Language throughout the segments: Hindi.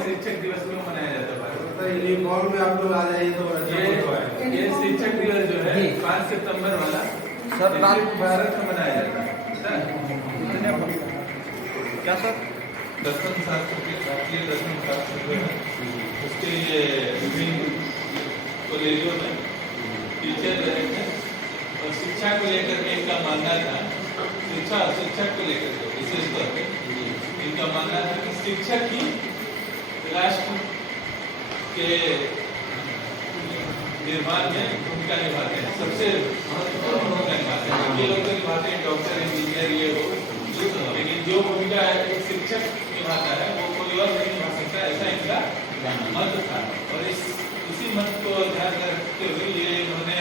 शिक्षक दिवस क्यों मनाया जाता है? यूनिफॉर्म में आप लोग आ जाइए तो ये शिक्षक दिवस जो है 5 सितंबर वाला सर भारत में मनाया जाता है क्या सर? दसम शास्त्र के राष्ट्रीय दसम शास्त्र है, उसके लिए विभिन्न कॉलेजों में टीचर रहे थे और शिक्षा को लेकर के इनका मानना था, शिक्षक को लेकर के विशेष तौर पे इनका मानना था कि शिक्षक ही राष्ट्र के निर्माण में भूमिका निभाते हैं, सबसे महत्वपूर्ण भूमिका निभाते हैं। ये लोग तो निभाते हैं डॉक्टर, इंजीनियर, ये हो, लेकिन जो भूमिका एक शिक्षक निभाता है वो कोई और नहीं निभा सकता, ऐसा इनका मत था। और इसी मत को ध्यान में रखते हुए ये इन्होंने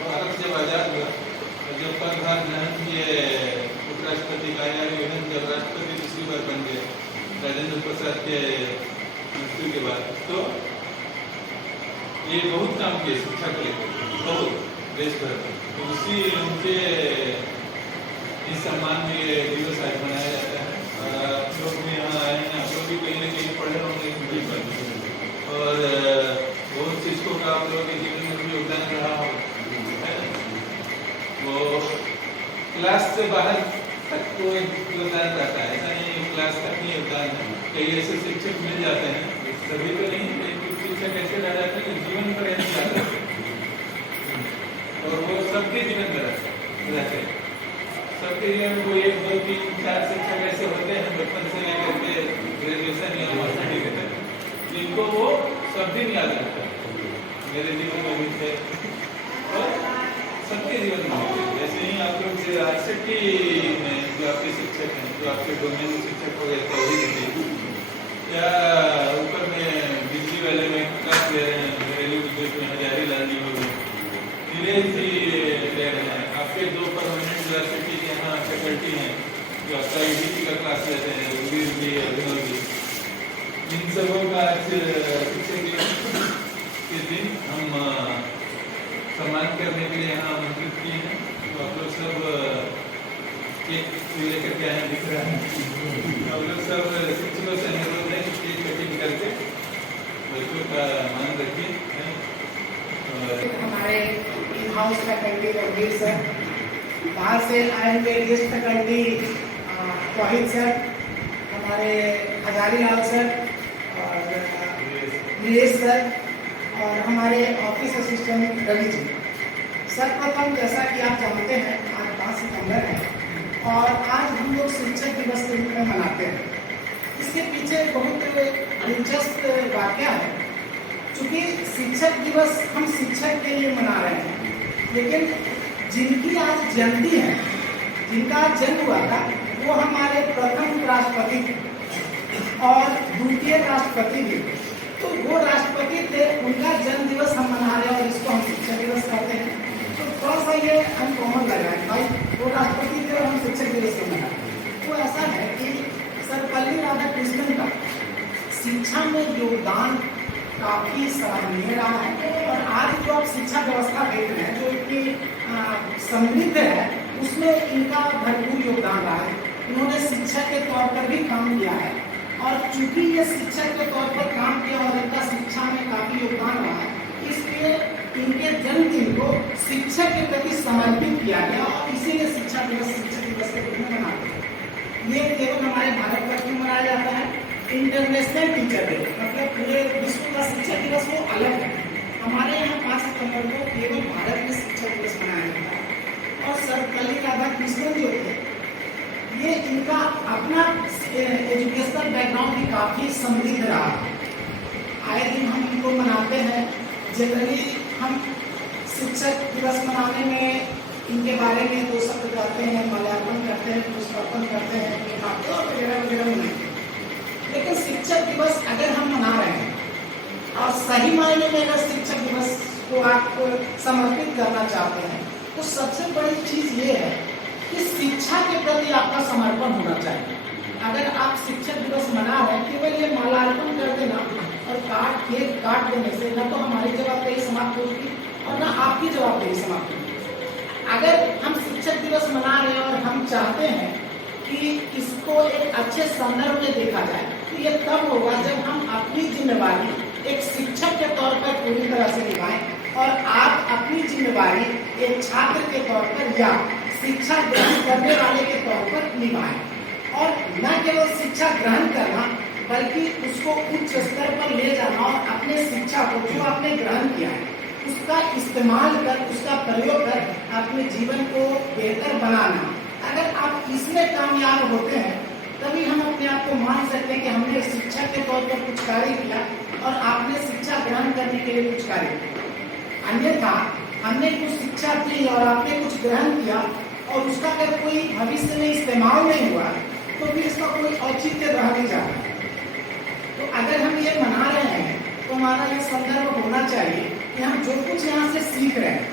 भारत जब आजाद हुआ, जब प्रधान ये उपराष्ट्रपति का जब राष्ट्रपति दूसरी बार बन गए राजेंद्र प्रसाद के मृत्यु के बाद, तो ये बहुत काम किए शिक्षा को लेकर, बहुत देश भर में। तो उसी उनके इस सम्मान में ये दिवस आज मनाया जाता है। और आप लोग भी यहाँ आए हैं, आप लोग भी कहीं ना कहीं पढ़े होंगे हिंदी पर, और बहुत शिक्षकों का आप लोगों के जीवन में भी योगदान रहा हो, है ना? वो क्लास से बाहर तक कोई योगदान रहता है, ऐसा नहीं क्लास तक नहीं योगदान है। कई ऐसे शिक्षक मिल जाते हैं, सभी तो नहीं, लेकिन शिक्षक ऐसे रह जाते हैं कि जीवन पर रहने जाते हैं और वो सबके जीवन में रहते हैं। सबके जीवन में वो 1, 2, 3, 4 शिक्षक ऐसे होते हैं बचपन से लेकर के ग्रेजुएशन या मास्टर डिग्री तक, जिनको वो सब दिन याद रखता है। मेरे जीवन में भी थे और सबके जीवन में ऐसे ही आप लोग RCT में जो आपके शिक्षक हैं, जो आपके डोमेन शिक्षक हो गए थे, या ऊपर में बिजली वाले में क्लास ले रहे हैं, घरेलू विद्युत में हजारी लाल जी हो गए, दिनेश जी ले रहे हैं, आपके 2 परमानेंट जो RCT के यहाँ फैकल्टी हैं जो आपका EDC का क्लास लेते हैं, उदीर जी, अभिनव जी, इन सबों का आज शिक्षक दिवस के दिन हम सम्मान करने के लिए यहाँ आमंत्रित किए हैं। तो आप लोग सब केक लेकर के आए दिख रहा है, आप लोग सब शिक्षकों से अनुरोध है कि केक कटिंग करके बच्चों का मान रखिए। हमारे in house faculty Ranveer sir, बाहर से आए हुए गेस्ट फैकल्टी तौहीद सर, हमारे हजारी लाल सर और नीलेश सर, और हमारे ऑफिस असिस्टेंट रवि जी। सर्वप्रथम जैसा कि आप जानते हैं आज 5 सितंबर है और आज हम लोग शिक्षक दिवस के रूप में मनाते हैं। इसके पीछे बहुत दिलचस्प वाकया है। चूँकि शिक्षक दिवस हम शिक्षक के लिए मना रहे हैं, लेकिन जिनकी आज जयंती है, जिनका जन्म हुआ था, वो हमारे प्रथम राष्ट्रपति और द्वितीय राष्ट्रपति भी, तो वो राष्ट्रपति थे, उनका जन्म दिवस हम मना रहे हैं और इसको हम शिक्षक दिवस कहते हैं। तो थोड़ा सा ये अनकॉमन लग रहा है भाई, वो राष्ट्रपति थे और हम शिक्षक दिवस को मना रहे हैं। तो ऐसा है कि सर्वपल्ली राधाकृष्णन का शिक्षा में योगदान काफ़ी सराहनीय रहा है और आज जो आप शिक्षा व्यवस्था देख रहे हैं जो इतनी समृद्ध है, उसमें इनका भरपूर योगदान रहा है। उन्होंने शिक्षक के तौर पर भी काम किया है और चूंकि ये शिक्षक के तौर पर काम किया और इनका शिक्षा में काफ़ी योगदान रहा है, इसलिए इनके जन्मदिन को शिक्षक के प्रति समर्पित किया गया और इसीलिए शिक्षा दिवस शिक्षक दिवस के रूप में मनाते हैं। ये केवल हमारे भारत वर्ष में मनाया जाता है। इंटरनेशनल टीचर डे मतलब पूरे विश्व का शिक्षक दिवस वो अलग है। हमारे यहाँ 5 सितंबर को केवल भारत में शिक्षक दिवस मनाया जाता है। और सर्वपल्ली राधाकृष्णन जो थे, ये इनका अपना एजुकेशनल बैकग्राउंड भी काफ़ी समृद्ध रहा है। आए दिन हम इनको मनाते हैं। जनरली हम शिक्षक दिवस मनाने में इनके बारे में 2 शब्द कहते हैं, माल्यार्पण करते हैं, पुष्पार्पण शिक्षक दिवस अगर हम मना रहे हैं और सही मायने में अगर शिक्षक दिवस को आप समर्पित करना चाहते हैं तो सबसे बड़ी चीज ये है कि शिक्षा के प्रति आपका समर्पण होना चाहिए। अगर आप शिक्षक दिवस मना रहे हैं केवल ये माल्यार्पण कर देना और केक काट देने से न तो हमारी जवाबदेही समाप्त होगी और न आपकी जवाबदेही समाप्त होगी। अगर हम शिक्षक दिवस मना रहे हैं और हम चाहते हैं कि इसको एक अच्छे संदर्भ में देखा जाए तो ये तब होगा जब हम अपनी जिम्मेवारी एक शिक्षक के तौर पर पूरी तरह से निभाएं और आप अपनी जिम्मेवारी एक छात्र के तौर पर या शिक्षा ग्रहण करने वाले के तौर पर निभाएं और न केवल शिक्षा ग्रहण करना बल्कि उसको उच्च स्तर पर ले जाना और अपने शिक्षा को जो आपने ग्रहण किया है उसका इस्तेमाल कर उसका प्रयोग कर अपने जीवन को बेहतर बनाना। अगर आप इसमें कामयाब होते हैं तभी हम अपने आप को मान सकते हैं कि हमने शिक्षक के तौर पर कुछ कार्य किया और आपने शिक्षा ग्रहण करने के लिए कुछ कार्य किया। अन्यथा हमने कुछ शिक्षा दी और आपने कुछ ग्रहण किया और उसका अगर कोई भविष्य में इस्तेमाल नहीं हुआ तो फिर इसका कोई औचित्य रह नहीं जाता। तो अगर हम ये मना रहे हैं तो हमारा ये संदर्भ होना चाहिए कि हम जो कुछ यहाँ से सीख रहे हैं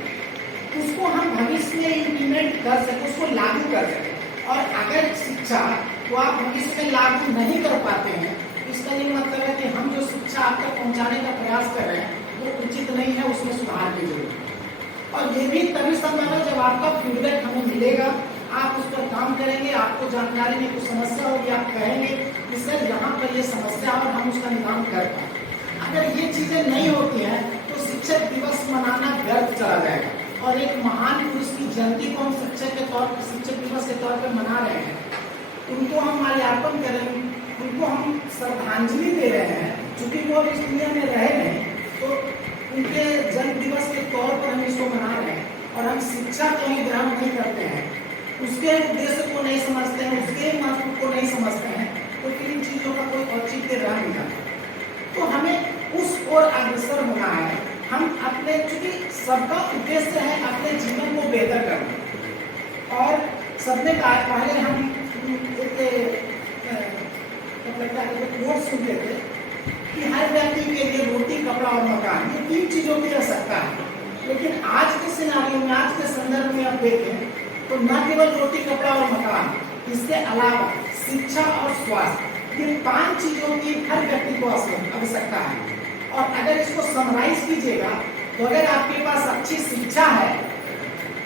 उसको हम भविष्य में इम्प्लीमेंट कर सकें, उसको लागू कर सकें। और अगर शिक्षा को आप भविष्य में लागू नहीं कर पाते हैं इसका ये मतलब है कि हम जो शिक्षा आप तक पहुँचाने का प्रयास कर रहे हैं वो उचित नहीं है, उसमें सुधार की जरूरत है। और ये भी तभी संभव है जब आपका फीडबैक हमें मिलेगा, आप उस पर काम करेंगे, आपको जानकारी में कुछ समस्या होगी, आप कहेंगे कि सर यहाँ पर ये समस्या और हम उसका निदान कर पाए। अगर ये चीजें नहीं होती हैं तो शिक्षक दिवस मनाना व्यर्थ चला जाएगा और एक महान पुरुष की जयंती को हम शिक्षक दिवस के तौर पर मना रहे हैं, उनको हम माल्यार्पण करेंगे, उनको हम श्रद्धांजलि दे रहे हैं क्योंकि वो इस दुनिया में रहे नहीं तो उनके जन्म दिवस के तौर पर हम इसको मना रहे हैं और हम शिक्षा को ही ग्रहण नहीं करते हैं, उसके उद्देश्य को नहीं समझते हैं, उसके महत्व को नहीं समझते हैं तो फिर इन चीजों का कोई औचित्य रह नहीं जाता। तो हमें उस ओर अग्रसर होना है। हम अपने चूंकि सबका उद्देश्य है अपने जीवन को बेहतर करना और सबने कहा पहले हम कोट सुनते थे कि हर व्यक्ति के लिए रोटी कपड़ा और मकान ये 3 चीजों की आवश्यकता है। लेकिन आज के सिनारियों में आज के संदर्भ में आप देखें तो न केवल रोटी कपड़ा और मकान, इसके अलावा शिक्षा और स्वास्थ्य ये 5 चीजों की हर व्यक्ति को आवश्यकता है। और अगर इसको समराइज कीजिएगा तो अगर आपके पास अच्छी शिक्षा है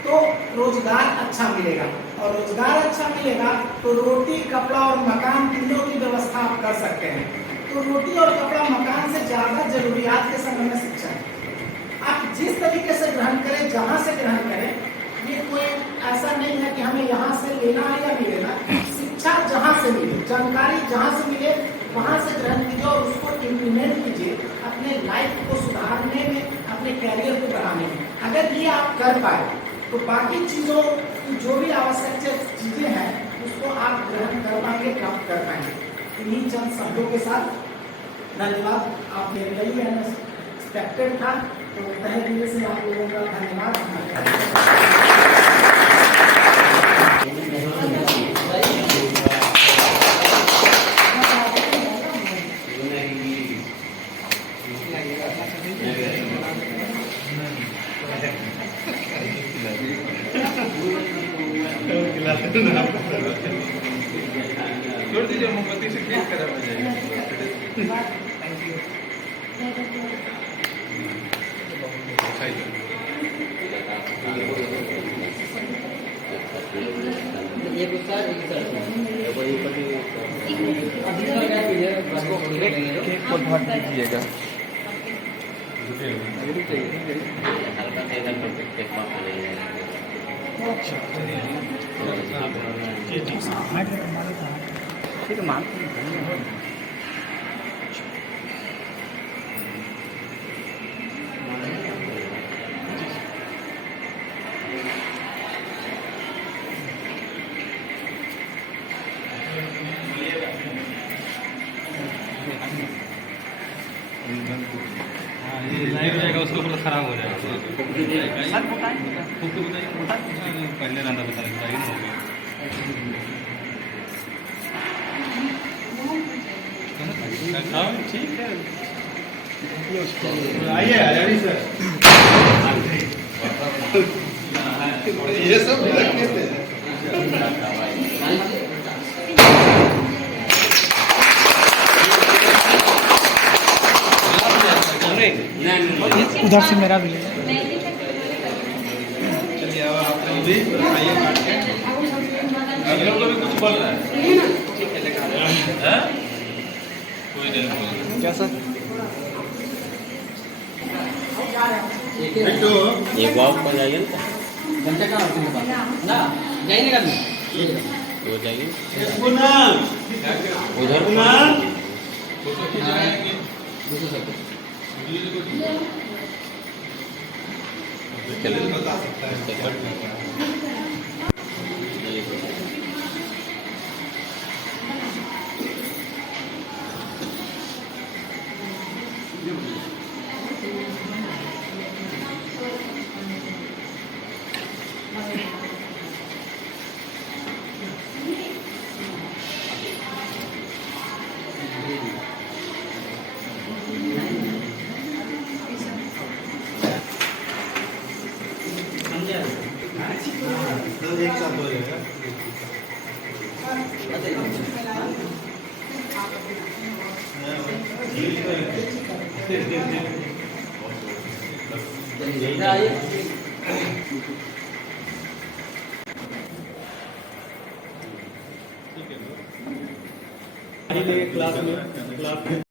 तो रोजगार अच्छा मिलेगा और रोजगार अच्छा मिलेगा तो रोटी कपड़ा और मकान तीनों की व्यवस्था आप कर सकते हैं। तो रोटी और कपड़ा मकान से ज्यादा जरूरियात के समय में शिक्षा है। आप जिस तरीके से ग्रहण करें, जहां से ग्रहण करें, ये कोई ऐसा नहीं है कि हमें यहाँ से लेना है या नहीं लेना। शिक्षा जहाँ से मिले, जानकारी जहाँ से मिले वहाँ से ग्रहण कीजिए और उसको इम्प्लीमेंट कीजिए अपने लाइफ को सुधारने में, अपने कैरियर को बढ़ाने में। अगर ये आप कर पाए तो बाकी चीजों की जो भी आवश्यक चीजें हैं उसको आप ग्रहण कर पाएंगे, प्राप्त कर पाएंगे। इन्हीं चंद शब्दों के साथ धन्यवाद। आप मेरे लिए एक्सपेक्टेड था तो तहे दिल से आप लोगों का धन्यवाद। छोड़ दीजिए, मोमबत्ती से केक खराब हो जाएगा। ये गुस्सा केक को ढक दीजिएगा। ठीक है मान ये लाइव जाएगा उसके ऊपर खराब हो जाएगा। पहले रंधा बता देता है। हाँ ठीक है आइए आजादी सर ये सब रखने थे उधर से मेरा भी ले चलिए अब आप लोग भी आइए काट के आप लोग को भी कुछ बोलना है हाँ? कोई नहीं बोलना क्या सर बिट्टू एक वॉक पर जाइए घंटे का ना जाइए ना वो जाइए कुणाल उधर कुणाल फोटो खिंचवाएंगे चलिए बता सकता है तो एक साथ हो जाएगा आइए क्लास में